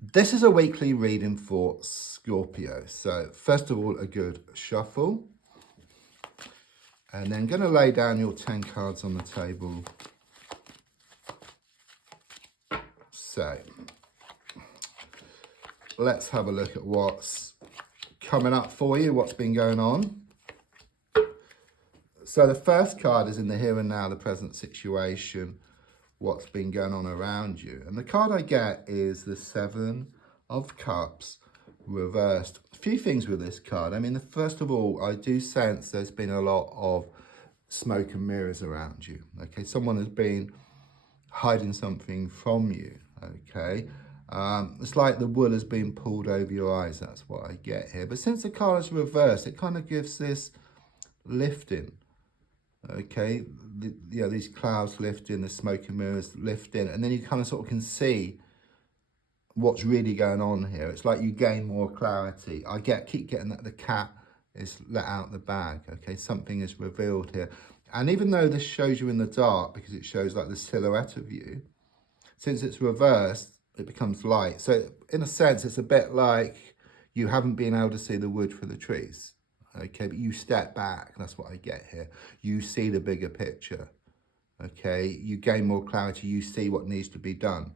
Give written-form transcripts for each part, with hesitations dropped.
This is a weekly reading for Scorpio. So first of all, a good shuffle. And then going to lay down your 10 cards on the table. So let's have a look at what's coming up for you, what's been going on. So the first card is in the here and now, the present situation, what's been going on around you. And the card I get is the 7 of Cups reversed. A few things with this card. I mean, first of all, I do sense there's been a lot of smoke and mirrors around you. Okay, someone has been hiding something from you. Okay, it's like the wool has been pulled over your eyes. That's what I get here. But since the card is reversed, it kind of gives this lifting. Okay, these clouds lifting, the smoke and mirrors lifting, and then you kind of sort of can see what's really going on here. It's like you gain more clarity. Keep getting that the cat is let out the bag. Okay, something is revealed here. And even though this shows you in the dark, because it shows like the silhouette of you, since it's reversed, it becomes light. So in a sense, it's a bit like you haven't been able to see the wood for the trees. Okay, but you step back. That's what I get here. You see the bigger picture. Okay, you gain more clarity. You see what needs to be done.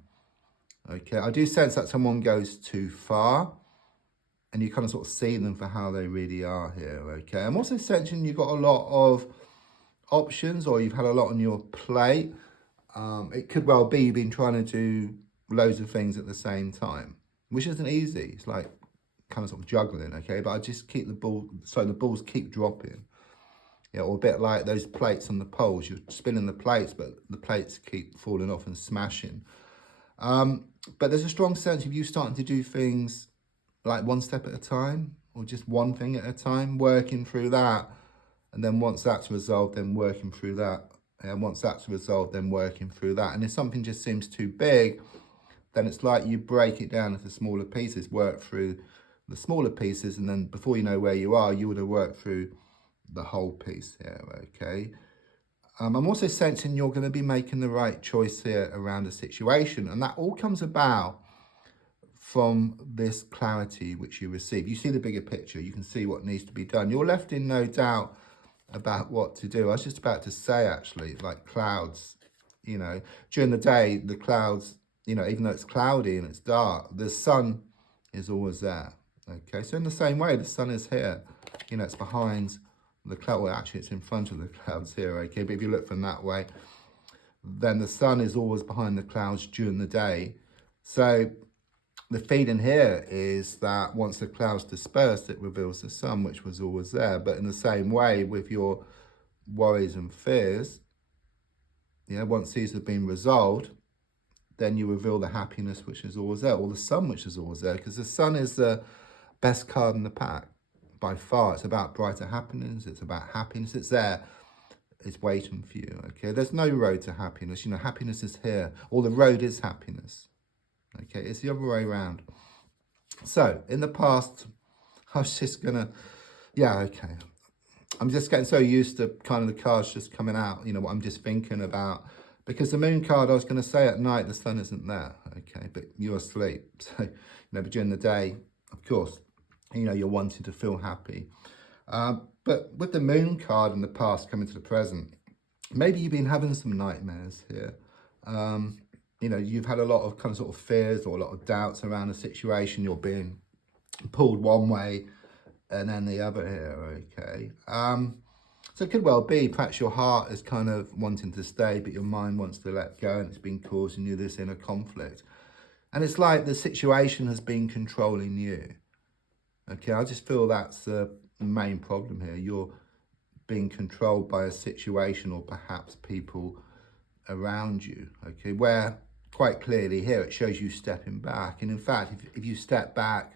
Okay, I do sense that someone goes too far and you kind of sort of see them for how they really are here. Okay, I'm also sensing you've got a lot of options, or you've had a lot on your plate. It could well be you've been trying to do loads of things at the same time, which isn't easy. It's like kind of sort of juggling, okay? But I just keep the ball, so the balls keep dropping. Yeah, or a bit like those plates on the poles. You're spinning the plates, but the plates keep falling off and smashing. But there's a strong sense of you starting to do things like one step at a time, or just one thing at a time, working through that. And then once that's resolved, then working through that. And once that's resolved, then working through that. And if something just seems too big, then it's like you break it down into smaller pieces, work through the smaller pieces, and then before you know where you are, you would have worked through the whole piece here, okay? I'm also sensing you're going to be making the right choice here around the situation, and that all comes about from this clarity which you receive. You see the bigger picture, you can see what needs to be done. You're left in no doubt about what to do. I was just about to say, actually, like clouds, you know, during the day, the clouds, you know, even though it's cloudy and it's dark, the sun is always there. Okay, so in the same way, the sun is here. You know, it's behind the cloud. Well, actually, it's in front of the clouds here, okay? But if you look from that way, then the sun is always behind the clouds during the day. So the feeling here is that once the clouds dispersed, it reveals the sun, which was always there. But in the same way, with your worries and fears, yeah, once these have been resolved, then you reveal the happiness which is always there, or the sun which is always there, because the sun is the best card in the pack by far. It's about brighter happiness. It's about happiness. It's there. It's waiting for you. Okay, there's no road to happiness. You know, happiness is here, or the road is happiness. Okay, it's the other way around. So in the past, I was just gonna, yeah, okay. I'm just getting so used to kind of the cards just coming out, you know, what I'm just thinking about. Because the moon card, I was going to say at night, the sun isn't there, okay, but you're asleep. So, you know, but during the day, of course, you know, you're wanting to feel happy. But with the moon card in the past coming to the present, maybe you've been having some nightmares here. You know, you've had a lot of kind of sort of fears or a lot of doubts around the situation. You're being pulled one way and then the other here, okay? So it could well be, perhaps your heart is kind of wanting to stay, but your mind wants to let go, and it's been causing you this inner conflict. And it's like the situation has been controlling you. Okay, I just feel that's the main problem here. You're being controlled by a situation, or perhaps people around you, okay, where quite clearly here it shows you stepping back. And in fact, if you step back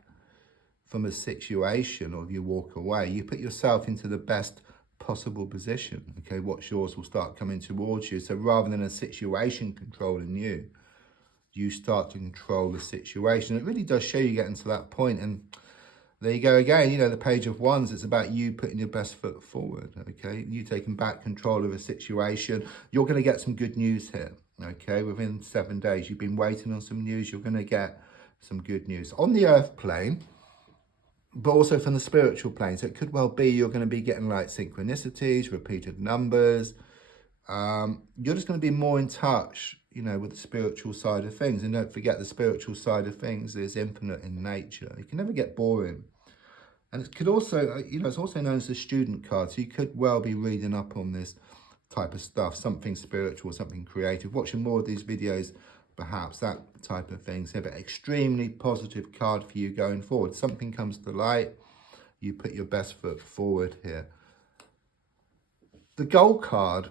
from a situation, or if you walk away, you put yourself into the best possible position. Okay, what's yours will start coming towards you. So rather than a situation controlling you, you start to control the situation. It really does show you getting to that point. And there you go again, you know, the Page of Wands, it's about you putting your best foot forward, okay? You taking back control of a situation. You're going to get some good news here, okay? Within 7 days, you've been waiting on some news. You're going to get some good news on the earth plane, but also from the spiritual plane. So it could well be you're going to be getting like synchronicities, repeated numbers. You're just going to be more in touch, you know, with the spiritual side of things. And don't forget, the spiritual side of things is infinite in nature. It can never get boring. And it could also, you know, it's also known as the student card. So you could well be reading up on this type of stuff, something spiritual, something creative, watching more of these videos, perhaps that type of thing. So, but extremely positive card for you going forward. Something comes to light, you put your best foot forward here. The goal card,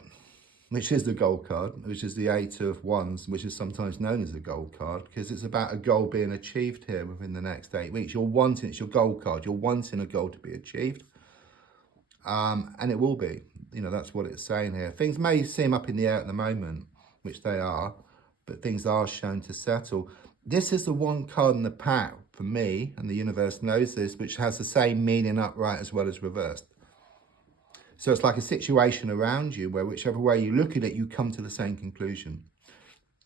which is the goal card, which is the 8 of Wands, which is sometimes known as the goal card, because it's about a goal being achieved here within the next 8 weeks. You're wanting, it's your goal card, you're wanting a goal to be achieved, and it will be. You know, that's what it's saying here. Things may seem up in the air at the moment, which they are, but things are shown to settle. This is the one card in the pack for me, and the universe knows this, which has the same meaning upright as well as reversed. So it's like a situation around you where whichever way you look at it, you come to the same conclusion.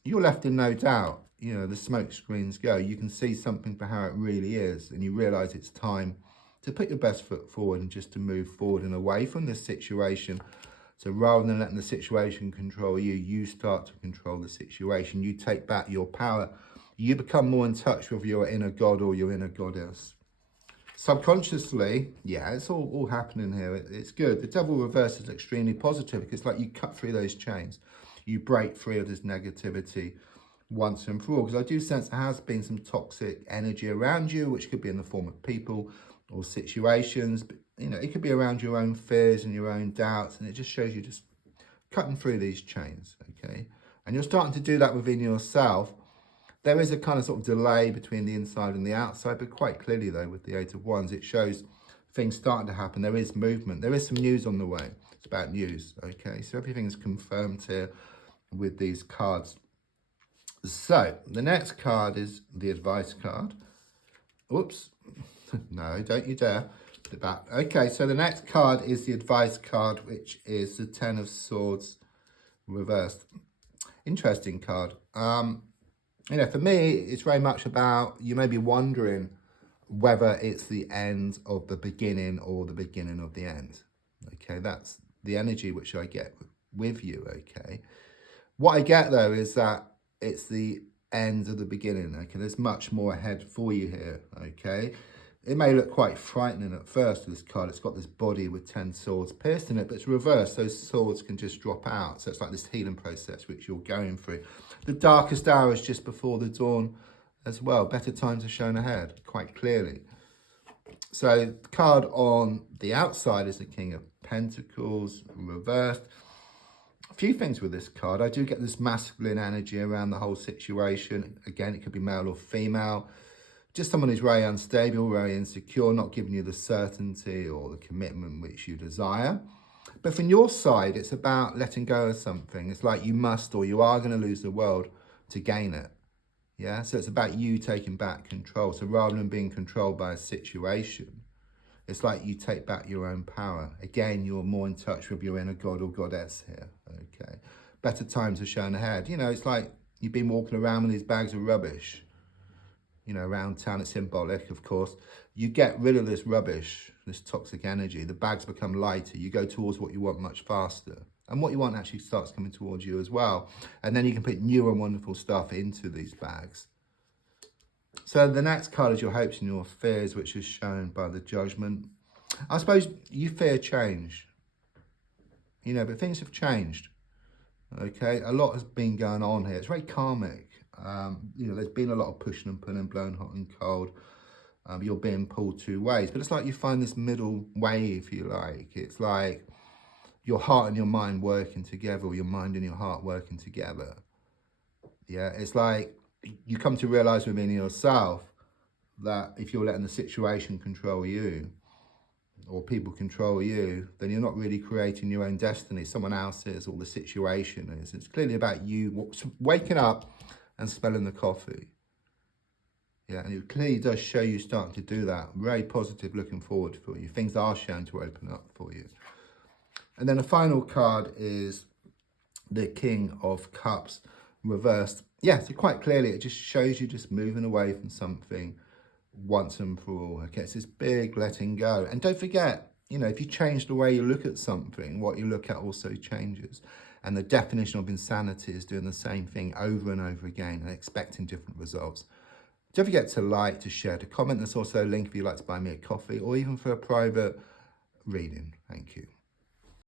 You're left in no doubt. You know, the smoke screens go. You can see something for how it really is, and you realise it's time to put your best foot forward and just to move forward and away from this situation. So rather than letting the situation control you, you start to control the situation. You take back your power. You become more in touch with your inner god or your inner goddess. Subconsciously, yeah, it's all happening here. It's good. The devil reverse is extremely positive because it's like you cut through those chains. You break free of this negativity once and for all. Because I do sense there has been some toxic energy around you, which could be in the form of people or situations. But, you know, it could be around your own fears and your own doubts. And it just shows you just cutting through these chains, okay? And you're starting to do that within yourself. There is a kind of sort of delay between the inside and the outside, but quite clearly, though, with the 8 of Wands, it shows things starting to happen. There is movement. There is some news on the way. It's about news, okay? So everything is confirmed here with these cards. So the next card is the advice card. Oops. No, don't you dare. Put it back. Okay, so the next card is the advice card, which is the 10 of Swords reversed. Interesting card. You know, for me, it's very much about, you may be wondering whether it's the end of the beginning or the beginning of the end. Okay, that's the energy which I get with you, okay? What I get, though, is that it's the end of the beginning, okay? There's much more ahead for you here, okay? It may look quite frightening at first, this card. It's got this body with 10 swords pierced in it, but it's reversed. Those swords can just drop out. So it's like this healing process which you're going through. The darkest hour is just before the dawn as well. Better times are shown ahead, quite clearly. So the card on the outside is the King of Pentacles, reversed. A few things with this card. I do get this masculine energy around the whole situation. Again, it could be male or female. Just someone who's very unstable, very insecure, not giving you the certainty or the commitment which you desire. But from your side, it's about letting go of something. It's like you must or you are going to lose the world to gain it. Yeah, so it's about you taking back control. So rather than being controlled by a situation, it's like you take back your own power. Again, you're more in touch with your inner god or goddess here. Okay, better times are shown ahead. You know, it's like you've been walking around with these bags of rubbish. You know, around town, it's symbolic, of course. You get rid of this rubbish, this toxic energy. The bags become lighter. You go towards what you want much faster. And what you want actually starts coming towards you as well. And then you can put new and wonderful stuff into these bags. So the next card is your hopes and your fears, which is shown by the Judgment. I suppose you fear change. You know, but things have changed. Okay, a lot has been going on here. It's very karmic. You know, there's been a lot of pushing and pulling, blown hot and cold. You're being pulled two ways. But it's like you find this middle way, if you like. It's like your heart and your mind working together, or your mind and your heart working together. Yeah, it's like you come to realise within yourself that if you're letting the situation control you, or people control you, then you're not really creating your own destiny. Someone else is, or the situation is. It's clearly about you waking up and spelling the coffee. Yeah, and it clearly does show you starting to do that. Very positive, looking forward for you. Things are shown to open up for you. And then the final card is the King of Cups reversed. Yeah, so quite clearly, it just shows you just moving away from something once and for all. Okay, it's this big letting go. And don't forget, you know, if you change the way you look at something, what you look at also changes. And the definition of insanity is doing the same thing over and over again and expecting different results. Don't forget to like, to share, to comment. There's also a link if you'd like to buy me a coffee or even for a private reading. Thank you.